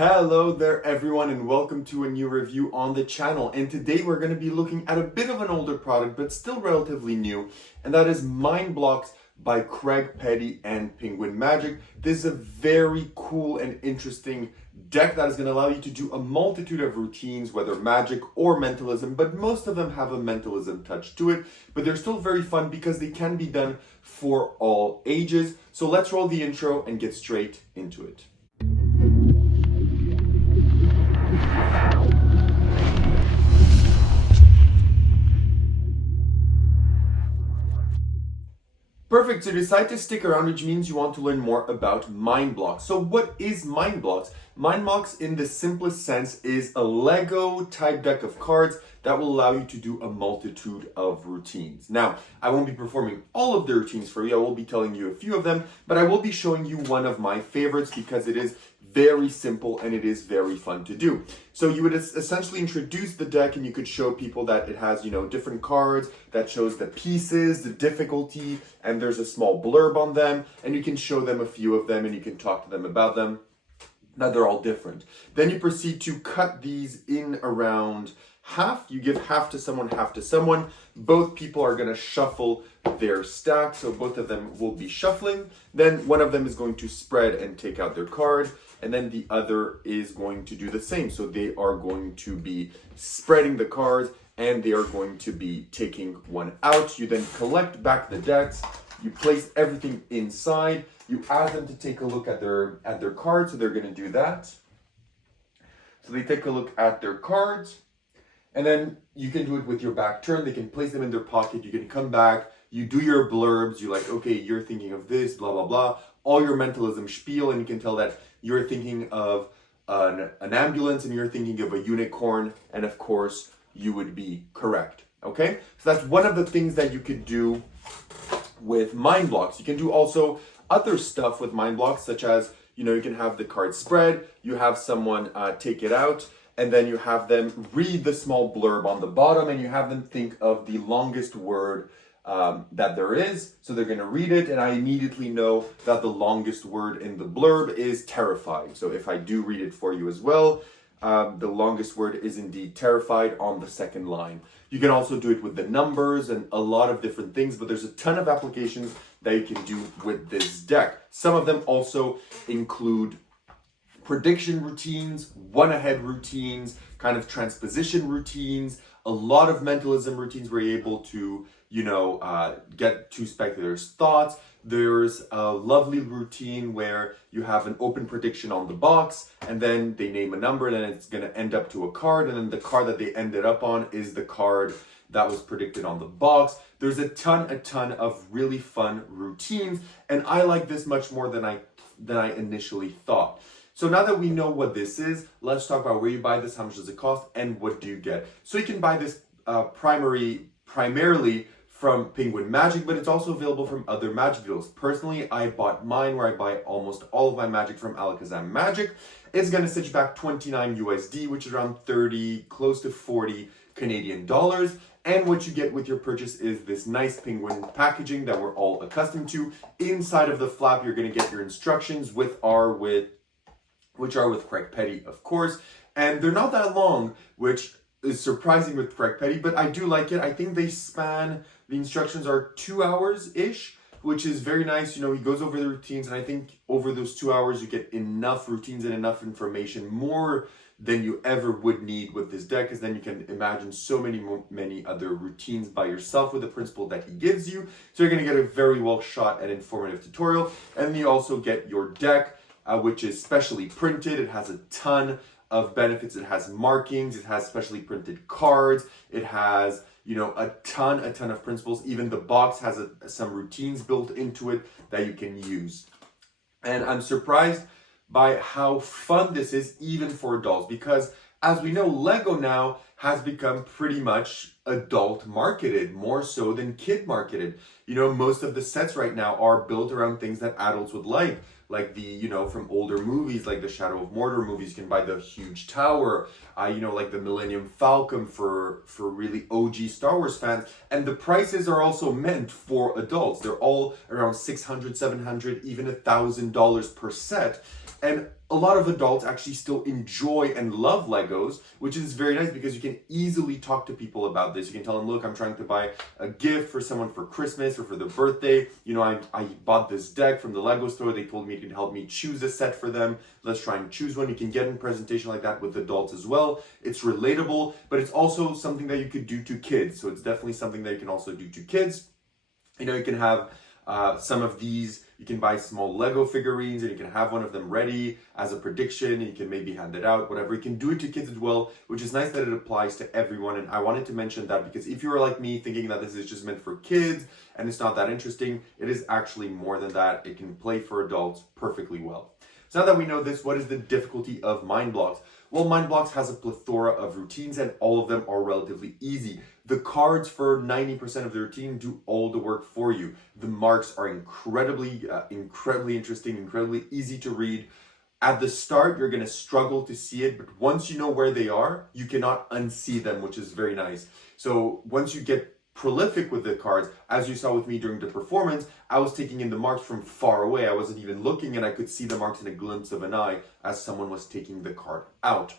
Hello there everyone and welcome to a new review on the channel, and today we're going to be looking at a bit of an older product but still relatively new, and that is MindBlox by Craig Petty and Penguin Magic. This is a very cool and interesting deck that is going to allow you to do a multitude of routines, whether magic or mentalism, but most of them have a mentalism touch to it, but they're still very fun because they can be done for all ages. So let's roll the intro and get straight into it. Perfect, so decide to stick around, which means you want to learn more about MindBlox. So what is MindBlox? MindBlox, in the simplest sense, is a Lego type deck of cards that will allow you to do a multitude of routines. Now, I won't be performing all of the routines for you, I will be telling you a few of them, but I will be showing you one of my favorites because it is very simple and it is very fun to do. So you would essentially introduce the deck and you could show people that it has, different cards that shows the pieces, the difficulty, and there's a small blurb on them, and you can show them a few of them and you can talk to them about them, that they're all different. Then you proceed to cut these in around half. You give half to someone, half to someone. Both people are going to shuffle their stack, so both of them will be shuffling. Then one of them is going to spread and take out their card, and then the other is going to do the same. So they are going to be spreading the cards and they are going to be taking one out. You then collect back the decks, you place everything inside, you ask them to take a look at their cards, so they're going to do that. So they take a look at their cards, and then you can do it with your back turn. They can place them in their pocket, you can come back, you do your blurbs, you're like, okay, you're thinking of this, blah, blah, blah, all your mentalism spiel, and you can tell that you're thinking of an ambulance and you're thinking of a unicorn, and of course, you would be correct, okay? So that's one of the things that you could do with MindBlox. You can do also other stuff with MindBlox, such as, you can have the card spread, you have someone take it out, and then you have them read the small blurb on the bottom, and you have them think of the longest word that there is. So they're going to read it, and I immediately know that the longest word in the blurb is terrified. So if I do read it for you as well, the longest word is indeed terrified on the second line. You can also do it with the numbers and a lot of different things, but there's a ton of applications that you can do with this deck. Some of them also include prediction routines, one-ahead routines, kind of transposition routines, a lot of mentalism routines where you're able to, get two speculators' thoughts. There's a lovely routine where you have an open prediction on the box, and then they name a number, and then it's going to end up to a card, and then the card that they ended up on is the card that was predicted on the box. There's a ton of really fun routines, and I like this much more than I initially thought. So now that we know what this is, let's talk about where you buy this, how much does it cost, and what do you get. So you can buy this primarily from Penguin Magic, but it's also available from other magic dealers. Personally, I bought mine where I buy almost all of my magic from ALAKAZAM Magic. It's going to stitch back 29 USD, which is around 30, close to 40 Canadian dollars. And what you get with your purchase is this nice penguin packaging that we're all accustomed to. Inside of the flap, you're going to get your instructions, which are with Craig Petty, of course. And they're not that long, which is surprising with Craig Petty, but I do like it. I think the instructions are 2 hours-ish, which is very nice. He goes over the routines, and I think over those 2 hours, you get enough routines and enough information, more than you ever would need with this deck, because then you can imagine so many other routines by yourself with the principle that he gives you. So you're going to get a very well shot and informative tutorial, and you also get your deck, which is specially printed. It has a ton of benefits. It has markings, it has specially printed cards, it has a ton of principles. Even the box has some routines built into it that you can use. And I'm surprised by how fun this is even for adults, because as we know, Lego now has become pretty much adult marketed, more so than kid marketed. Most of the sets right now are built around things that adults would like the, from older movies, like the Shadow of Mordor movies. You can buy the huge tower, like the Millennium Falcon for really OG Star Wars fans. And the prices are also meant for adults. They're all around $600, $700, even $1,000 per set. And a lot of adults actually still enjoy and love Legos, which is very nice because you can easily talk to people about this. You can tell them, look, I'm trying to buy a gift for someone for Christmas or for their birthday. You know, I bought this deck from the Lego store. They told me it could help me choose a set for them. Let's try and choose one. You can get in presentation like that with adults as well. It's relatable, but it's also something that you could do to kids. So it's definitely something that you can also do to kids. You know, you can have some of these, you can buy small Lego figurines and you can have one of them ready as a prediction and you can maybe hand it out, whatever. You can do it to kids as well, which is nice that it applies to everyone. And I wanted to mention that because if you're like me thinking that this is just meant for kids and it's not that interesting, it is actually more than that. It can play for adults perfectly well. So now that we know this, what is the difficulty of MindBlox? Well, MindBlox has a plethora of routines and all of them are relatively easy. The cards for 90% of the routine do all the work for you. The marks are incredibly interesting, incredibly easy to read. At the start, you're going to struggle to see it, but once you know where they are, you cannot unsee them, which is very nice. So once you get prolific with the cards, as you saw with me during the performance, I was taking in the marks from far away. I wasn't even looking and I could see the marks in a glimpse of an eye as someone was taking the card out.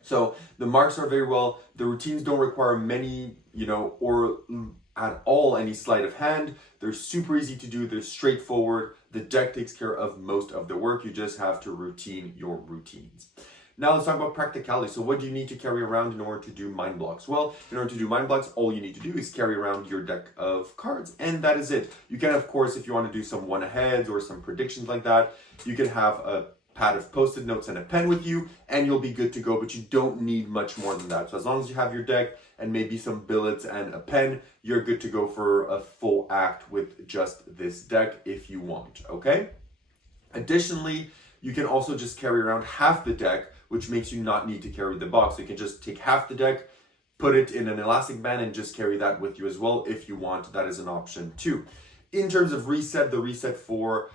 So the marks are very well, the routines don't require many, or at all any sleight of hand. They're super easy to do, they're straightforward. The deck takes care of most of the work. You just have to routine your routines. Now let's talk about practicality. So what do you need to carry around in order to do MindBlox? Well, in order to do MindBlox, all you need to do is carry around your deck of cards, and that is it. You can, of course, if you want to do some one-aheads or some predictions like that, you can have a pad of post-it notes and a pen with you, and you'll be good to go, but you don't need much more than that. So as long as you have your deck and maybe some billets and a pen, you're good to go for a full act with just this deck if you want, okay? Additionally, you can also just carry around half the deck, which makes you not need to carry the box. So you can just take half the deck, put it in an elastic band, and just carry that with you as well if you want. That is an option too. In terms of reset, the reset for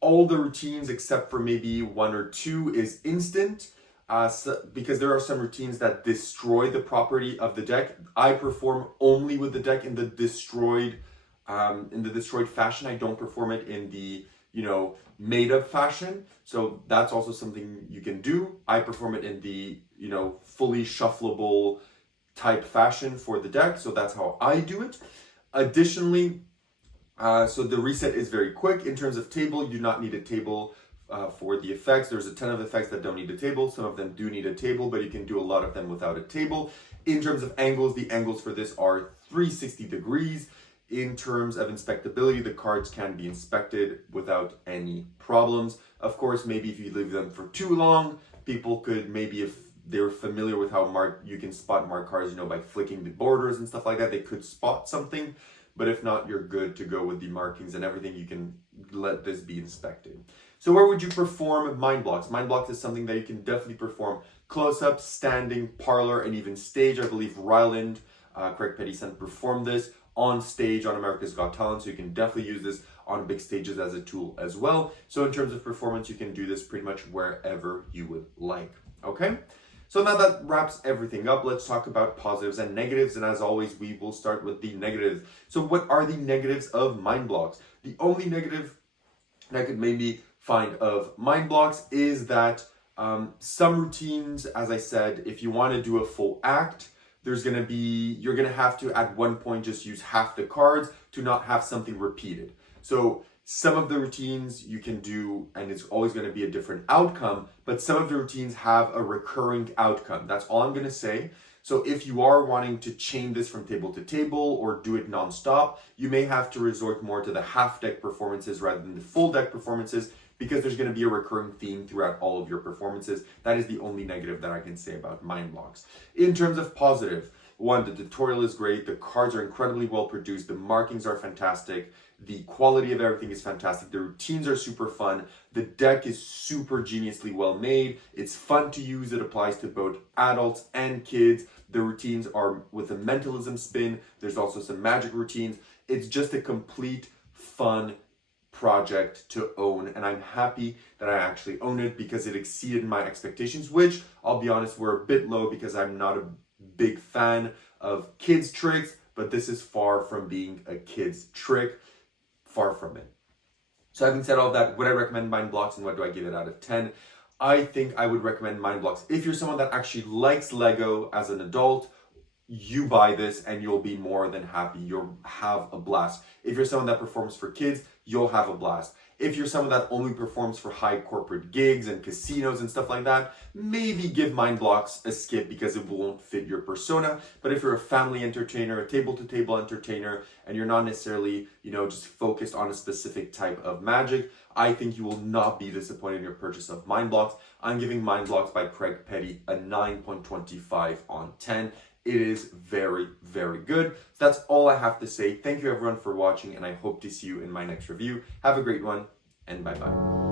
all the routines except for maybe one or two is instant, because there are some routines that destroy the property of the deck. I perform only with the deck in the destroyed fashion. I don't perform it in the made up fashion. So that's also something you can do. I perform it in the fully shuffleable type fashion for the deck. So that's how I do it. Additionally, so the reset is very quick. In terms of table, you do not need a table for the effects. There's a ton of effects that don't need a table. Some of them do need a table, but you can do a lot of them without a table. In terms of angles, the angles for this are 360 degrees. In terms of inspectability, the cards can be inspected without any problems. Of course, maybe if you leave them for too long, people could maybe, if they're familiar with how you can spot marked cards, by flicking the borders and stuff like that, they could spot something. But if not, you're good to go with the markings and everything. You can let this be inspected. So where would you perform MindBlox? MindBlox is something that you can definitely perform close-up, standing, parlor, and even stage. I believe Ryland, Craig Pettison, performed this on stage on America's Got Talent, so you can definitely use this on big stages as a tool as well. So in terms of performance, you can do this pretty much wherever you would like, okay? So now that wraps everything up, let's talk about positives and negatives, and as always, we will start with the negatives. So what are the negatives of MindBlox? The only negative that I could maybe find of MindBlox is that some routines, as I said, if you want to do a full act, you're going to have to at one point just use half the cards to not have something repeated. So some of the routines you can do and it's always going to be a different outcome, but some of the routines have a recurring outcome. That's all I'm going to say. So if you are wanting to chain this from table to table or do it nonstop, you may have to resort more to the half deck performances rather than the full deck performances, because there's going to be a recurring theme throughout all of your performances. That is the only negative that I can say about MindBlox. In terms of positive, one, the tutorial is great. The cards are incredibly well produced. The markings are fantastic. The quality of everything is fantastic. The routines are super fun. The deck is super geniusly well made. It's fun to use. It applies to both adults and kids. The routines are with a mentalism spin. There's also some magic routines. It's just a complete fun project to own, and I'm happy that I actually own it because it exceeded my expectations, which I'll be honest were a bit low because I'm not a big fan of kids tricks, but this is far from being a kids trick, far from it. So having said all that, would I recommend MindBlox and what do I give it out of 10? I think I would recommend MindBlox. If you're someone that actually likes Lego as an adult, you buy this and you'll be more than happy. You'll have a blast. If you're someone that performs for kids, you'll have a blast. If you're someone that only performs for high corporate gigs and casinos and stuff like that, maybe give MindBlox a skip because it won't fit your persona. But if you're a family entertainer, a table-to-table entertainer, and you're not necessarily, just focused on a specific type of magic, I think you will not be disappointed in your purchase of MindBlox. I'm giving MindBlox by Craig Petty a 9.25 on 10. It is very, very good. So that's all I have to say. Thank you everyone for watching, and I hope to see you in my next review. Have a great one, and bye-bye.